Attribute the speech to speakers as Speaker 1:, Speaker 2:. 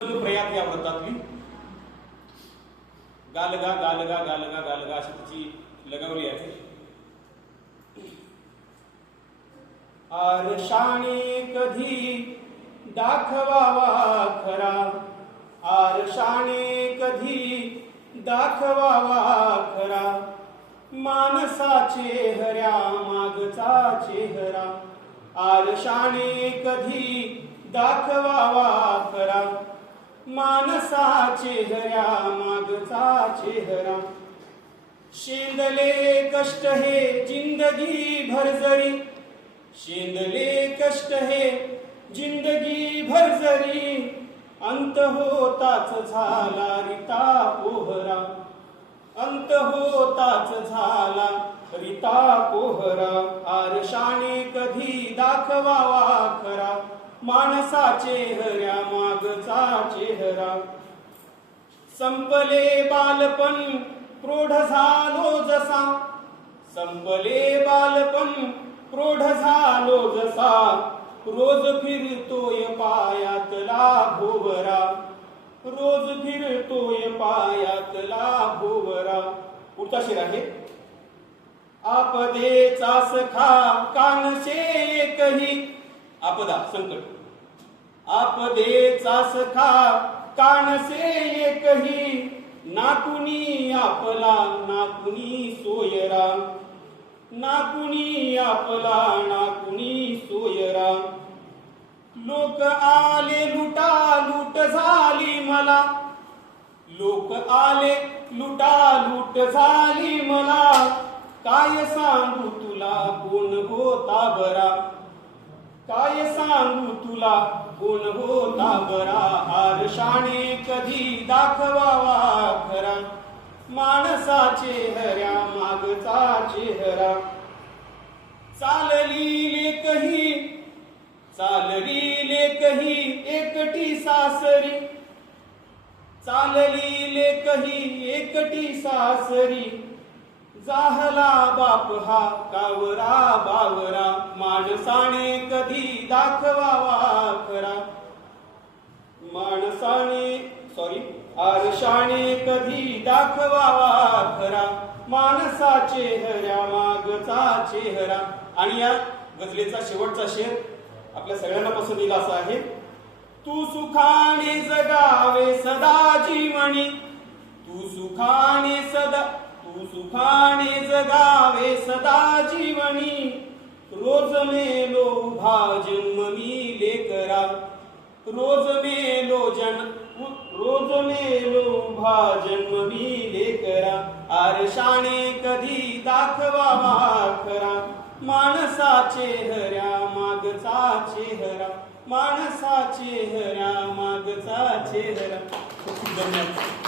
Speaker 1: प्रयात या व्रतातली गालगा गालगा गालगा गालगा अशी तिची लगावली आहे. आरशाने कधी दाखवावा खरा? आरशाने कधी दाखवावा खरा? माणसाचे हऱ्या मागचा चेहरा आरशाने कधी दाखवावा खरा? मानसा चेहऱ्या मागचा चेहरा शेंदले कष्ट हे जिंदगी भरजरी शेंदले कष्ट हे जिंदगी भरजरी अंत होताच झाला रिता पोहरा. अंत होताच झाला रिता पोहरा. आरशाने कधी दाखवावा खरा. माणसा चेहऱ्या मागचा चेहरा संपले बालपण प्रौढ झालो जसा. संपले बालपण प्रौढ झालो जसा. रोज फिरतोय पायातला भोवरा. रोज फिरतोय पायातला भोवरा. पुढचा शिर आहे. आपदेचा सखा कानशे एकही आपदा संकट. आपदेचा सखा कानसे एकही नाकुनी आपला नाकुनी सोयरा. नाकुनी आपला नाकुनी सोयरा. लोक आले लुटा लूट झाली मला. लोक आले लुटा लूट झाली मला. काय सांगू तुला कोण होता बरा? काय सांगू तुला? कोण होता बरा. आरशाने कधी दाखवावा खरा. माणसा चेहऱ्या मागचा चेहरा चालली लेकही चालली लेकही एकटी सासरी. चालली लेकही एकटी सासरी. जाहला बाप हा कावरा बावरा माणसाने कधी दाखवावा खरा. माणसाने सॉरी आरशाने कधी दाखवावा खरा. माणसा चेहऱ्या मागचा चेहरा. आणि या गजलेचा शेवटचा शेर आपल्या सगळ्यांना पसंतीला असा आहे. तू सुखाने जगावे सदा जीवनी तू सुखाने सदा तू सुखाने जगावे सदा जीवनी. रोज मेलो उभा जन्म मी लेकरा. रोज मेलो जन रोज मेलो उभा जन्म मी लेकरा. आरशाने कधी दाखवावा खरा माणसा चेहऱ्या मागचा चेहरा माणसा चेहऱ्या मागचा चेहरा धन्यवाद